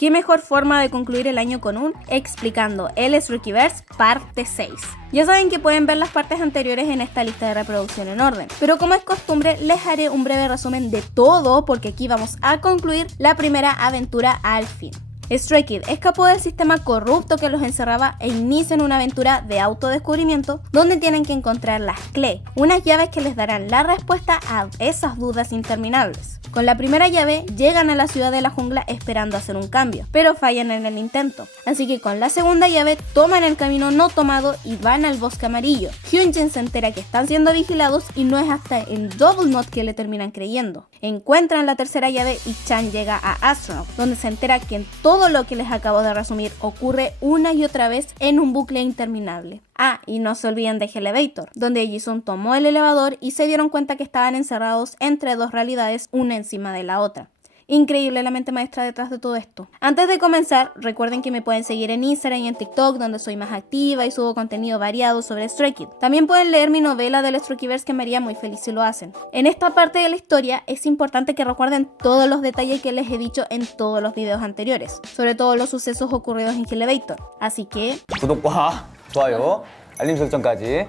¿Qué mejor forma de concluir el año con un explicando el Stray-Kiverse parte 6? Ya saben que pueden ver las partes anteriores en esta lista de reproducción en orden, pero como es costumbre les haré un breve resumen de todo porque aquí vamos a concluir la primera aventura al fin. Stray Kid escapó del sistema corrupto que los encerraba e inician una aventura de autodescubrimiento donde tienen que encontrar las Klee, unas llaves que les darán la respuesta a esas dudas interminables. Con la primera llave llegan a la ciudad de la jungla esperando hacer un cambio, pero fallan en el intento, así que con la segunda llave toman el camino no tomado y van al bosque amarillo. Hyunjin se entera que están siendo vigilados y no es hasta en Double Knot que le terminan creyendo. Encuentran la tercera llave y Chan llega a Astronaut, donde se entera que en todo lo que les acabo de resumir ocurre una y otra vez en un bucle interminable. Ah, y no se olviden de Elevator, donde Jisung tomó el elevador y se dieron cuenta que estaban encerrados entre dos realidades, una encima de la otra. Increíble la mente maestra detrás de todo esto. Antes de comenzar, recuerden que me pueden seguir en Instagram y en TikTok, donde soy más activa y subo contenido variado sobre Stray Kid. También pueden leer mi novela del Stray-Kiverse que me haría muy feliz si lo hacen. En esta parte de la historia es importante que recuerden todos los detalles que les he dicho en todos los videos anteriores, sobre todo los sucesos ocurridos en Elevator. Así que... 구독과 좋아요, 알림 설정까지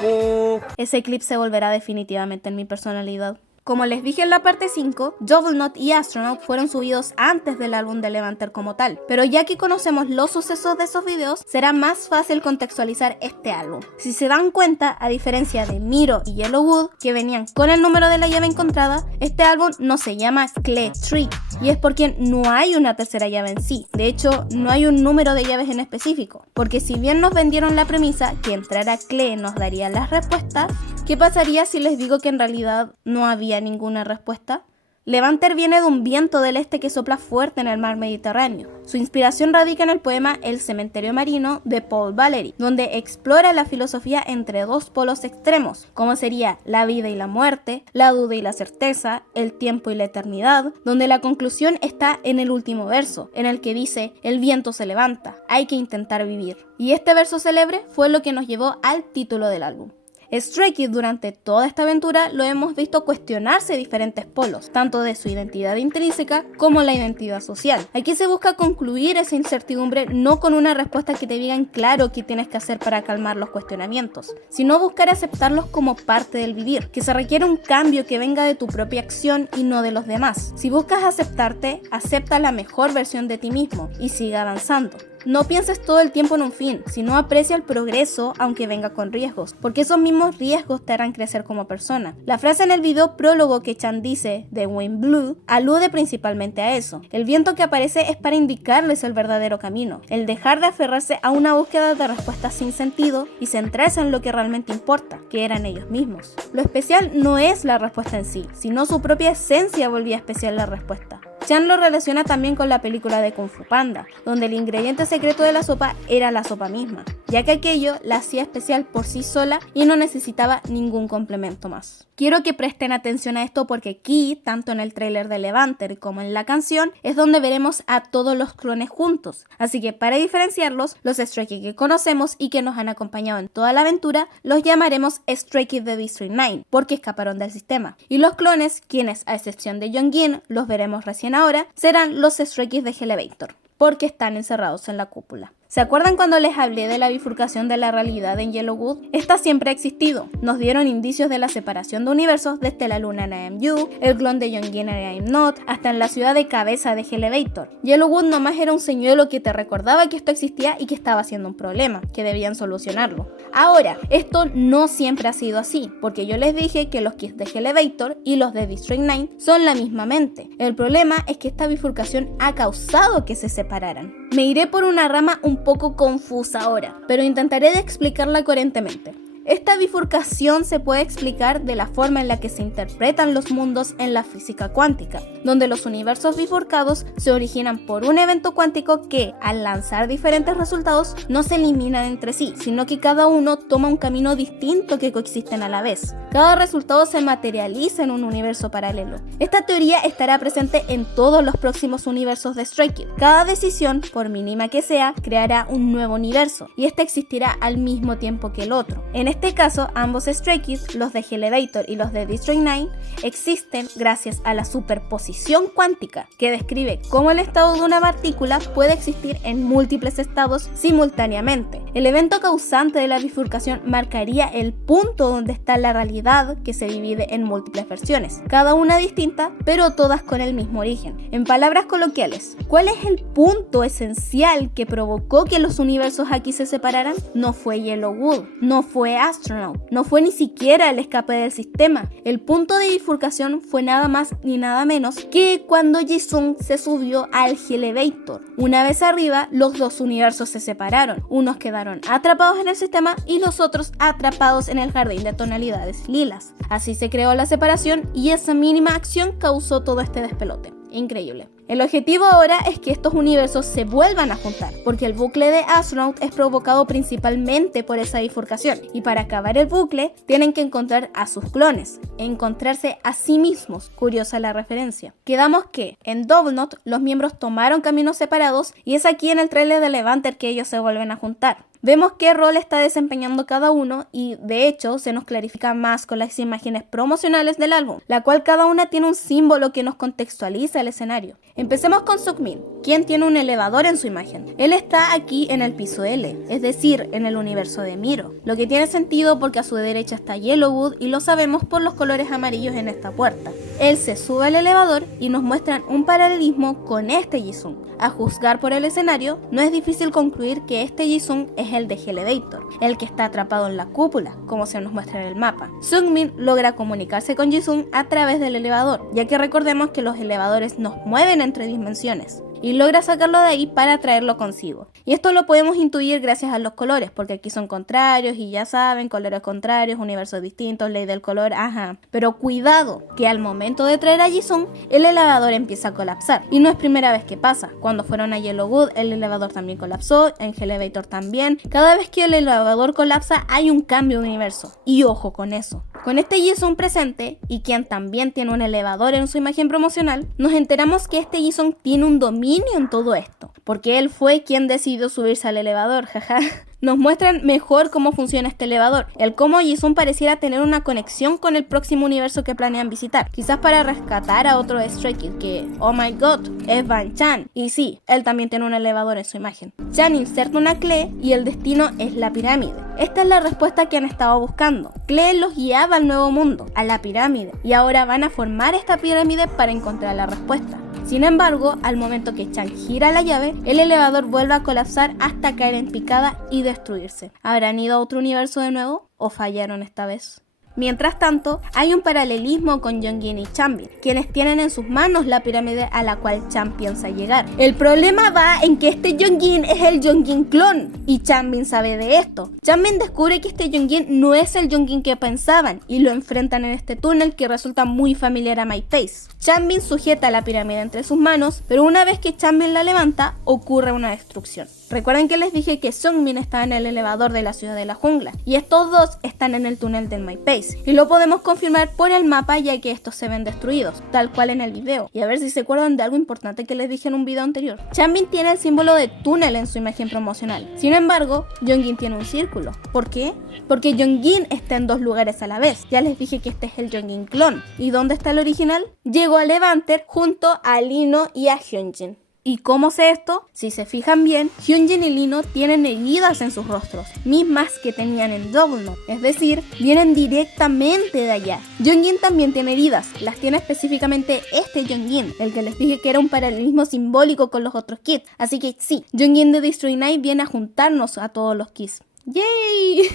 꾹. ese clip se volverá definitivamente en mi personalidad. Como les dije en la parte 5, Double Knot y Astronaut fueron subidos antes del álbum de Levanter como tal, pero ya que conocemos los sucesos de esos videos, será más fácil contextualizar este álbum. Si se dan cuenta, a diferencia de Miro y Yellowwood, que venían con el número de la llave encontrada, este álbum no se llama Klee Tree, y es porque no hay una tercera llave en sí. De hecho, no hay un número de llaves en específico, porque si bien nos vendieron la premisa que entrar a Klee nos daría las respuestas, ¿qué pasaría si les digo que en realidad no había ninguna respuesta? Levanter viene de un viento del este que sopla fuerte en el mar Mediterráneo. Su inspiración radica en el poema El cementerio marino de Paul Valéry, donde explora la filosofía entre dos polos extremos, como sería la vida y la muerte, la duda y la certeza, el tiempo y la eternidad, donde la conclusión está en el último verso, en el que dice: el viento se levanta, hay que intentar vivir. Y este verso célebre fue lo que nos llevó al título del álbum. Stray Kid durante toda esta aventura lo hemos visto cuestionarse diferentes polos, tanto de su identidad intrínseca como la identidad social. Aquí se busca concluir esa incertidumbre no con una respuesta que te digan claro qué tienes que hacer para calmar los cuestionamientos, sino buscar aceptarlos como parte del vivir, que se requiere un cambio que venga de tu propia acción y no de los demás. Si buscas aceptarte, acepta la mejor versión de ti mismo y sigue avanzando. No pienses todo el tiempo en un fin, sino aprecia el progreso aunque venga con riesgos, porque esos mismos riesgos te harán crecer como persona. La frase en el video prólogo que Chan dice de Wind Blue alude principalmente a eso. El viento que aparece es para indicarles el verdadero camino, el dejar de aferrarse a una búsqueda de respuestas sin sentido y centrarse en lo que realmente importa, que eran ellos mismos. Lo especial no es la respuesta en sí, sino su propia esencia volvía especial la respuesta. Chan lo relaciona también con la película de Kung Fu Panda, donde el ingrediente secreto de la sopa era la sopa misma, ya que aquello la hacía especial por sí sola y no necesitaba ningún complemento más. Quiero que presten atención a esto porque aquí, tanto en el tráiler de Levanter como en la canción, es donde veremos a todos los clones juntos. Así que para diferenciarlos, los Stray Kids que conocemos y que nos han acompañado en toda la aventura, los llamaremos Stray Kids de District 9, porque escaparon del sistema. Y los clones, quienes a excepción de Jeongin, los veremos recién ahora, serán los Stray Kids de Elevator, porque están encerrados en la cúpula. ¿Se acuerdan cuando les hablé de la bifurcación de la realidad en Yellowwood? Esta siempre ha existido. Nos dieron indicios de la separación de universos desde la luna en I Am You, el clon de Jeongin en I Am Not, hasta en la ciudad de cabeza de Elevator. Yellowwood nomás era un señuelo que te recordaba que esto existía y que estaba siendo un problema, que debían solucionarlo. Ahora, esto no siempre ha sido así, porque yo les dije que los Kids de Elevator y los de District 9 son la misma mente. El problema es que esta bifurcación ha causado que se separaran. Me iré por una rama un poco confusa ahora, pero intentaré de explicarla coherentemente. Esta bifurcación se puede explicar de la forma en la que se interpretan los mundos en la física cuántica, donde los universos bifurcados se originan por un evento cuántico que, al lanzar diferentes resultados, no se eliminan entre sí, sino que cada uno toma un camino distinto que coexisten a la vez. Cada resultado se materializa en un universo paralelo. Esta teoría estará presente en todos los próximos universos de Stray Kids. Cada decisión, por mínima que sea, creará un nuevo universo, y este existirá al mismo tiempo que el otro. En este caso, ambos Stray Kids, los de Elevator y los de District 9, existen gracias a la superposición superposición cuántica, que describe cómo el estado de una partícula puede existir en múltiples estados simultáneamente. El evento causante de la bifurcación marcaría el punto donde está la realidad, que se divide en múltiples versiones, cada una distinta, pero todas con el mismo origen. En palabras coloquiales, ¿cuál es el punto esencial que provocó que los universos aquí se separaran? No fue Yellowwood, no fue Astronaut, no fue ni siquiera el escape del sistema. El punto de bifurcación fue nada más ni nada menos que cuando Jisung se subió al Elevator. Una vez arriba, los dos universos se separaron. Unos quedaron atrapados en el sistema y los otros atrapados en el jardín de tonalidades lilas. Así se creó la separación y esa mínima acción causó todo este despelote. Increíble. El objetivo ahora es que estos universos se vuelvan a juntar, porque el bucle de Astronaut es provocado principalmente por esa bifurcación, y para acabar el bucle tienen que encontrar a sus clones, encontrarse a sí mismos. Curiosa la referencia. Quedamos que en Double Knot los miembros tomaron caminos separados y es aquí en el trailer de Levanter que ellos se vuelven a juntar. Vemos qué rol está desempeñando cada uno y de hecho se nos clarifica más con las imágenes promocionales del álbum, la cual cada una tiene un símbolo que nos contextualiza el escenario. Empecemos con Seokmin, quien tiene un elevador en su imagen. Él está aquí en el piso L, es decir, en el universo de Miro, lo que tiene sentido porque a su derecha está Yellowwood y lo sabemos por los colores amarillos en esta puerta. Él se sube al elevador y nos muestran un paralelismo con este Jisung. A juzgar por el escenario, no es difícil concluir que este Jisung es el de Elevator, el que está atrapado en la cúpula, como se nos muestra en el mapa. Seokmin logra comunicarse con Jisung a través del elevador, ya que recordemos que los elevadores nos mueven entre dimensiones, y logra sacarlo de ahí para traerlo consigo. Y esto lo podemos intuir gracias a los colores, porque aquí son contrarios y ya saben, colores contrarios, universos distintos, ley del color, ajá. Pero cuidado, que al momento de traer a Jisung, el elevador empieza a colapsar. Y no es primera vez que pasa. Cuando fueron a Yellowwood, el elevador también colapsó, en Elevator también. Cada vez que el elevador colapsa, hay un cambio de universo. Y ojo con eso. Con este Jisung presente, y quien también tiene un elevador en su imagen promocional, nos enteramos que este Jisung tiene un dominio en todo esto, porque él fue quien decidió subirse al elevador, jaja. Nos muestran mejor cómo funciona este elevador, el cómo Jisung pareciera tener una conexión con el próximo universo que planean visitar, quizás para rescatar a otro Stray Kid que, oh my god, es Van Chan, y sí, él también tiene un elevador en su imagen. Chan inserta una Klee y el destino es la pirámide. Esta es la respuesta que han estado buscando. Klee los guiaba al nuevo mundo, a la pirámide, y ahora van a formar esta pirámide para encontrar la respuesta. Sin embargo, al momento que Chan gira la llave, el elevador vuelve a colapsar hasta caer en picada y destruirse. ¿Habrán ido a otro universo de nuevo o fallaron esta vez? Mientras tanto, hay un paralelismo con Jeongin y Chanbin, quienes tienen en sus manos la pirámide a la cual Chan piensa llegar. El problema va en que este Jeongin es el Jeongin clon, y Chanbin sabe de esto. Chanbin descubre que este Jeongin no es el Jeongin que pensaban, y lo enfrentan en este túnel que resulta muy familiar a My Face. Chanbin sujeta la pirámide entre sus manos, pero una vez que Chanbin la levanta, ocurre una destrucción. Recuerden que les dije que Seokmin está en el elevador de la ciudad de la jungla, y estos dos están en el túnel del My Face. Y lo podemos confirmar por el mapa, ya que estos se ven destruidos, tal cual en el video. Y a ver si se acuerdan de algo importante que les dije en un video anterior. Chanbin tiene el símbolo de túnel en su imagen promocional. Sin embargo, Jeongin tiene un círculo. ¿Por qué? Porque Jeongin está en dos lugares a la vez. Ya les dije que este es el Jeongin clon. ¿Y dónde está el original? Llegó a Levanter junto a Lino y a Hyunjin. ¿Y cómo sé esto? Si se fijan bien, Hyunjin y Lino tienen heridas en sus rostros, mismas que tenían en Double Knot, es decir, vienen directamente de allá. Jeongin también tiene heridas, las tiene específicamente este Jeongin, el que les dije que era un paralelismo simbólico con los otros kids. Así que sí, Jeongin de Destroy Night viene a juntarnos a todos los kids. ¡Yay!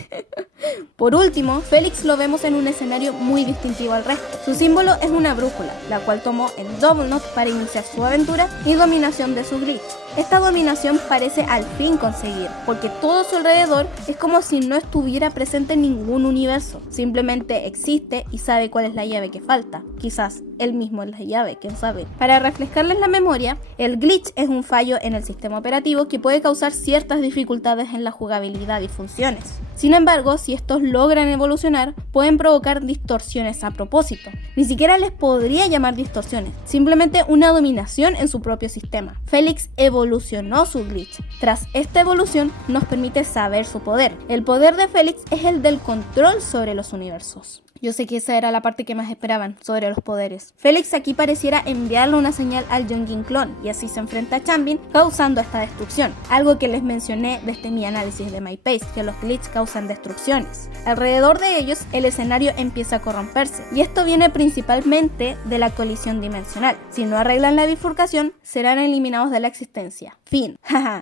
Por último, Felix lo vemos en un escenario muy distintivo al resto. Su símbolo es una brújula, la cual tomó en Double Knot para iniciar su aventura y dominación de su glitch. Esta dominación parece al fin conseguir, porque todo a su alrededor es como si no estuviera presente en ningún universo. Simplemente existe y sabe cuál es la llave que falta. Quizás él mismo es la llave, quién sabe. Para refrescarles la memoria, el glitch es un fallo en el sistema operativo que puede causar ciertas dificultades en la jugabilidad y funciones. Sin embargo, si estos logran evolucionar, pueden provocar distorsiones a propósito. Ni siquiera les podría llamar distorsiones, simplemente una dominación en su propio sistema. Felix evolucionó su glitch. Tras esta evolución, nos permite saber su poder. El poder de Felix es el del control sobre los universos. Yo sé que esa era la parte que más esperaban sobre los poderes. Felix aquí pareciera enviarle una señal al Jeongin clon y así se enfrenta a Chanbin, causando esta destrucción. Algo que les mencioné desde mi análisis de MyPace, que los glitches causan destrucciones. Alrededor de ellos, el escenario empieza a corromperse y esto viene principalmente de la colisión dimensional. Si no arreglan la bifurcación, serán eliminados de la existencia. Fin.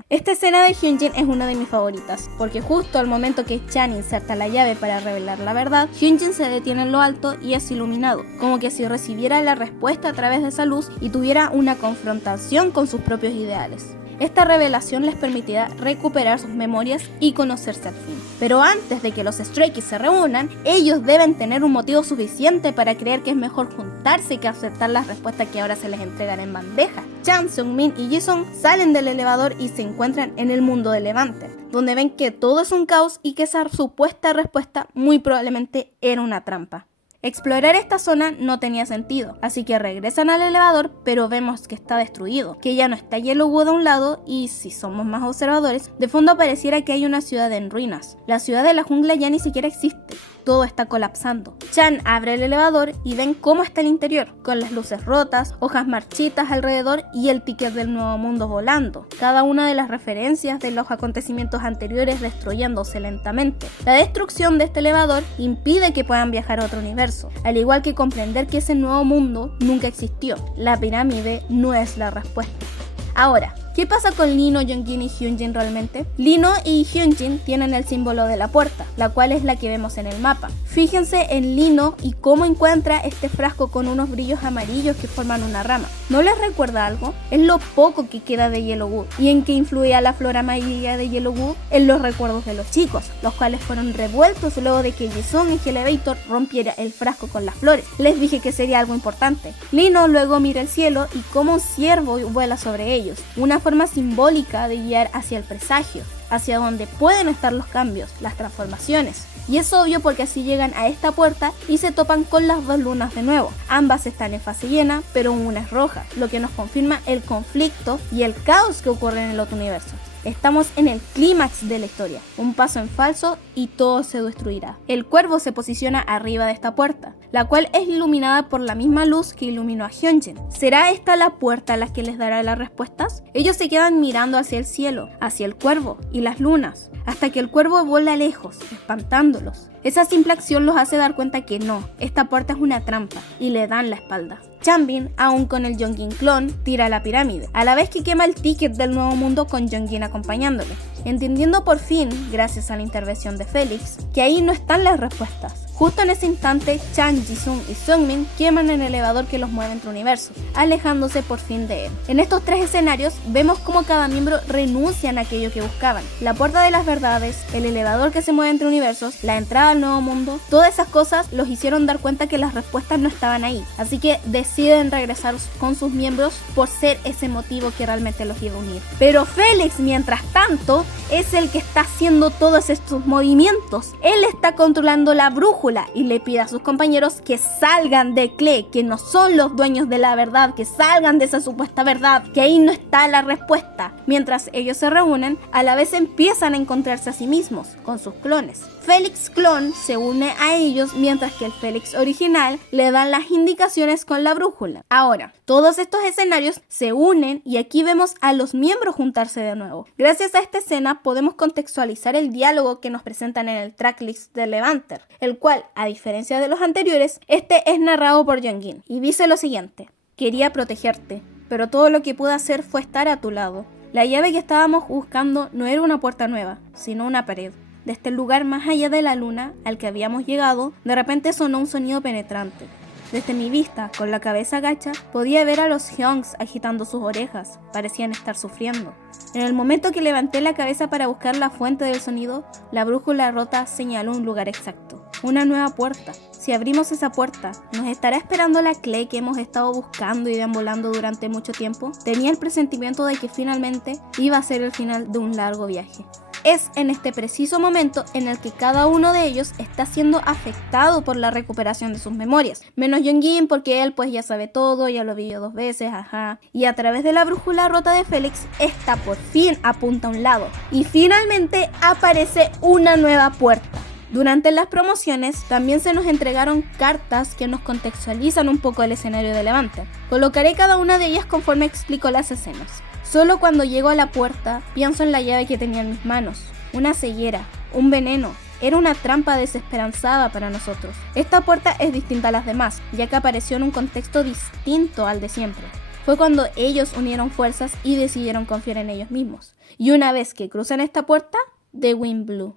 Esta escena de Hyunjin es una de mis favoritas, porque justo al momento que Chan inserta la llave para revelar la verdad, Hyunjin se detiene en lo alto y es iluminado, como que si recibiera la respuesta a través de esa luz y tuviera una confrontación con sus propios ideales. Esta revelación les permitirá recuperar sus memorias y conocerse al fin. Pero antes de que los Stray Kids se reúnan, ellos deben tener un motivo suficiente para creer que es mejor juntarse que aceptar las respuestas que ahora se les entregan en bandeja. Chan, Seungmin y Jisung salen del elevador y se encuentran en el mundo de Levanter, donde ven que todo es un caos y que esa supuesta respuesta muy probablemente era una trampa. Explorar esta zona no tenía sentido, así que regresan al elevador, pero vemos que está destruido, que ya no está Yellowwood a un lado y, si somos más observadores, de fondo pareciera que hay una ciudad en ruinas. La ciudad de la jungla ya ni siquiera existe, todo está colapsando. Chan abre el elevador y ven cómo está el interior, con las luces rotas, hojas marchitas alrededor y el ticket del nuevo mundo volando. Cada una de las referencias de los acontecimientos anteriores destruyéndose lentamente. La destrucción de este elevador impide que puedan viajar a otro universo, al igual que comprender que ese nuevo mundo nunca existió. La pirámide no es la respuesta. Ahora, ¿qué pasa con Lino, Jeongin y Hyunjin realmente? Lino y Hyunjin tienen el símbolo de la puerta, la cual es la que vemos en el mapa. Fíjense en Lino y cómo encuentra este frasco con unos brillos amarillos que forman una rama. ¿No les recuerda algo? Es lo poco que queda de Yellowwood. ¿Y en qué influía la flor amarilla de Yellowwood? En los recuerdos de los chicos, los cuales fueron revueltos luego de que Jisung y Elevator rompiera el frasco con las flores. Les dije que sería algo importante. Lino luego mira el cielo y como un ciervo vuela sobre ellos. Una forma simbólica de guiar hacia el presagio, hacia donde pueden estar los cambios, las transformaciones. Y es obvio porque así llegan a esta puerta y se topan con las dos lunas de nuevo. Ambas están en fase llena, pero una es roja, lo que nos confirma el conflicto y el caos que ocurre en el otro universo. Estamos en el clímax de la historia, un paso en falso y todo se destruirá. El cuervo se posiciona arriba de esta puerta, la cual es iluminada por la misma luz que iluminó a Hyunjin. ¿Será esta la puerta la que les dará las respuestas? Ellos se quedan mirando hacia el cielo, hacia el cuervo y las lunas, hasta que el cuervo vuela lejos, espantándolos. Esa simple acción los hace dar cuenta que no, esta puerta es una trampa, y le dan la espalda. Chanbin, aún con el Jeongin clon, tira a la pirámide, a la vez que quema el ticket del nuevo mundo con Jeongin acompañándole, entendiendo por fin, gracias a la intervención de Felix, que ahí no están las respuestas. Justo en ese instante, Chan, Jisung y Seungmin queman el elevador que los mueve entre universos, alejándose por fin de él. En estos tres escenarios, vemos cómo cada miembro renuncian a aquello que buscaban. La puerta de las verdades, el elevador que se mueve entre universos, la entrada al nuevo mundo, todas esas cosas los hicieron dar cuenta que las respuestas no estaban ahí. Así que deciden regresar con sus miembros por ser ese motivo que realmente los iba a unir. Pero Felix, mientras tanto, es el que está haciendo todos estos movimientos. Él está controlando la brújula y le pide a sus compañeros que salgan de Klee, que no son los dueños de la verdad, que salgan de esa supuesta verdad, que ahí no está la respuesta. Mientras ellos se reúnen, a la vez empiezan a encontrarse a sí mismos, con sus clones. Félix clon se une a ellos mientras que el Félix original le dan las indicaciones con la brújula. Ahora, todos estos escenarios se unen y aquí vemos a los miembros juntarse de nuevo. Gracias a esta escena podemos contextualizar el diálogo que nos presentan en el tracklist de Levanter, el cual, a diferencia de los anteriores, este es narrado por Jeongin y dice lo siguiente: quería protegerte, pero todo lo que pude hacer fue estar a tu lado. La llave que estábamos buscando no era una puerta nueva, sino una pared. Desde el lugar más allá de la luna al que habíamos llegado, de repente sonó un sonido penetrante. Desde mi vista, con la cabeza gacha, podía ver a los Hyungs agitando sus orejas, parecían estar sufriendo. En el momento que levanté la cabeza para buscar la fuente del sonido, la brújula rota señaló un lugar exacto. Una nueva puerta. Si abrimos esa puerta, ¿nos estará esperando la Klee que hemos estado buscando y deambulando durante mucho tiempo? Tenía el presentimiento de que finalmente iba a ser el final de un largo viaje. Es en este preciso momento en el que cada uno de ellos está siendo afectado por la recuperación de sus memorias. Menos Jeongin porque él pues ya sabe todo, ya lo vivió 2 veces, ajá. Y a través de la brújula rota de Félix, esta por fin apunta a un lado. Y finalmente aparece una nueva puerta. Durante las promociones también se nos entregaron cartas que nos contextualizan un poco el escenario de Levanter. Colocaré cada una de ellas conforme explico las escenas. Solo cuando llego a la puerta pienso en la llave que tenía en mis manos, una ceguera, un veneno. Era una trampa desesperanzada para nosotros. Esta puerta es distinta a las demás, ya que apareció en un contexto distinto al de siempre. Fue cuando ellos unieron fuerzas y decidieron confiar en ellos mismos. Y una vez que cruzan esta puerta, The Wind Blew.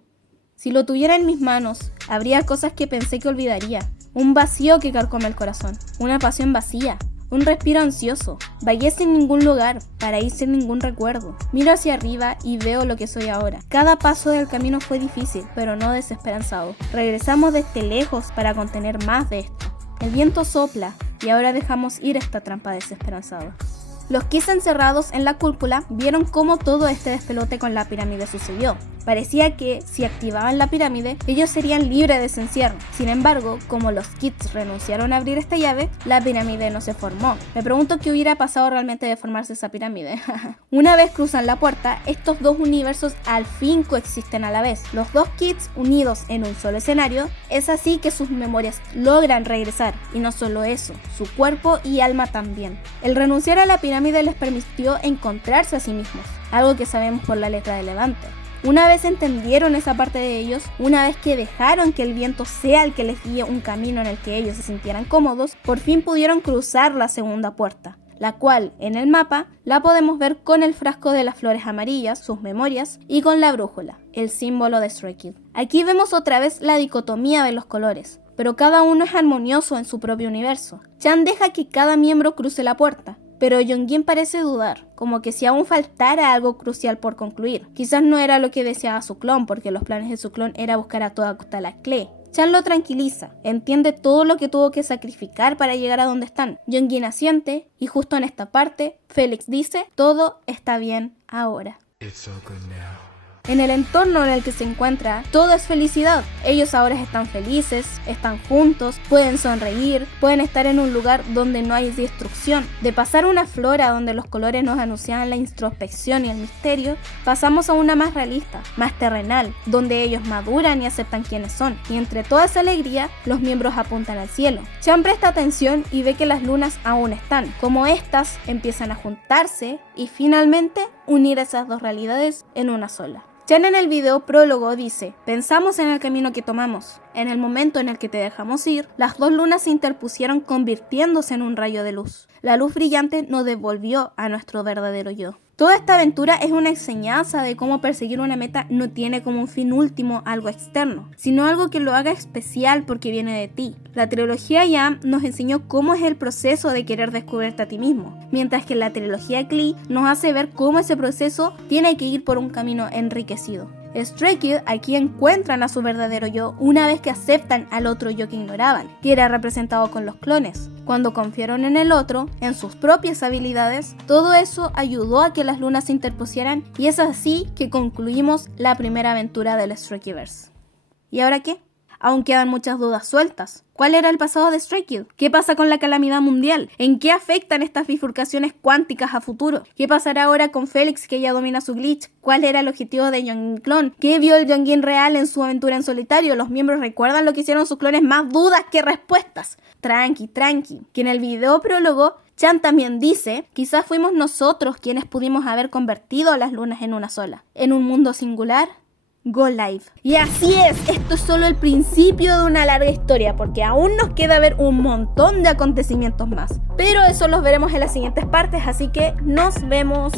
Si lo tuviera en mis manos, habría cosas que pensé que olvidaría. Un vacío que carcome el corazón. Una pasión vacía. Un respiro ansioso. Vagué sin ningún lugar, para ir sin ningún recuerdo. Miro hacia arriba y veo lo que soy ahora. Cada paso del camino fue difícil, pero no desesperanzado. Regresamos desde lejos para contener más de esto. El viento sopla y ahora dejamos ir esta trampa desesperanzada. Los Kids encerrados en la cúpula vieron cómo todo este despelote con la pirámide sucedió. Parecía que, si activaban la pirámide, ellos serían libres de ese encierro. Sin embargo, como los Kids renunciaron a abrir esta llave, la pirámide no se formó. Me pregunto qué hubiera pasado realmente de formarse esa pirámide. Una vez cruzan la puerta, estos dos universos al fin coexisten a la vez. Los dos Kids unidos en un solo escenario, es así que sus memorias logran regresar. Y no solo eso, su cuerpo y alma también. El renunciar a la pirámide les permitió encontrarse a sí mismos, algo que sabemos por la letra de Levanter. Una vez entendieron esa parte de ellos, una vez que dejaron que el viento sea el que les guíe un camino en el que ellos se sintieran cómodos, por fin pudieron cruzar la segunda puerta, la cual en el mapa la podemos ver con el frasco de las flores amarillas, sus memorias, y con la brújula, el símbolo de Stray Kids. Aquí vemos otra vez la dicotomía de los colores, pero cada uno es armonioso en su propio universo. Chan deja que cada miembro cruce la puerta, pero Yeonjin parece dudar, como que si aún faltara algo crucial por concluir. Quizás no era lo que deseaba su clon, porque los planes de su clon era buscar a toda costa la Klee. Chan lo tranquiliza, entiende todo lo que tuvo que sacrificar para llegar a donde están. Yeonjin asiente, y justo en esta parte, Felix dice, todo está bien ahora. It's all good now. En el entorno en el que se encuentra, todo es felicidad. Ellos ahora están felices, están juntos, pueden sonreír, pueden estar en un lugar donde no hay destrucción. De pasar una flora donde los colores nos anunciaban la introspección y el misterio, pasamos a una más realista, más terrenal, donde ellos maduran y aceptan quiénes son. Y entre toda esa alegría, los miembros apuntan al cielo. Chan presta atención y ve que las lunas aún están, como estas empiezan a juntarse y finalmente unir esas dos realidades en una sola. Chan en el video prólogo dice, pensamos en el camino que tomamos. En el momento en el que te dejamos ir, las dos lunas se interpusieron convirtiéndose en un rayo de luz. La luz brillante nos devolvió a nuestro verdadero yo. Toda esta aventura es una enseñanza de cómo perseguir una meta no tiene como un fin último algo externo, sino algo que lo haga especial porque viene de ti. La trilogía YAM nos enseñó cómo es el proceso de querer descubrirte a ti mismo, mientras que la trilogía Klee nos hace ver cómo ese proceso tiene que ir por un camino enriquecido. Stray Kids aquí encuentran a su verdadero yo una vez que aceptan al otro yo que ignoraban, que era representado con los clones. Cuando confiaron en el otro, en sus propias habilidades, todo eso ayudó a que las lunas se interpusieran y es así que concluimos la primera aventura del Stray Kids. ¿Y ahora qué? Aún quedan muchas dudas sueltas. ¿Cuál era el pasado de Stray Kids? ¿Qué pasa con la calamidad mundial? ¿En qué afectan estas bifurcaciones cuánticas a futuro? ¿Qué pasará ahora con Felix, que ya domina su glitch? ¿Cuál era el objetivo de Yeonjin clon? ¿Qué vio el Yeonjin real en su aventura en solitario? ¿Los miembros recuerdan lo que hicieron sus clones? Más dudas que respuestas. Tranqui, que en el video prólogo Chan también dice, quizás fuimos nosotros quienes pudimos haber convertido a las lunas en una sola. En un mundo singular, Go Live. Y así es, esto es solo el principio de una larga historia, porque aún nos queda ver un montón de acontecimientos más. Pero eso los veremos en las siguientes partes, así que nos vemos.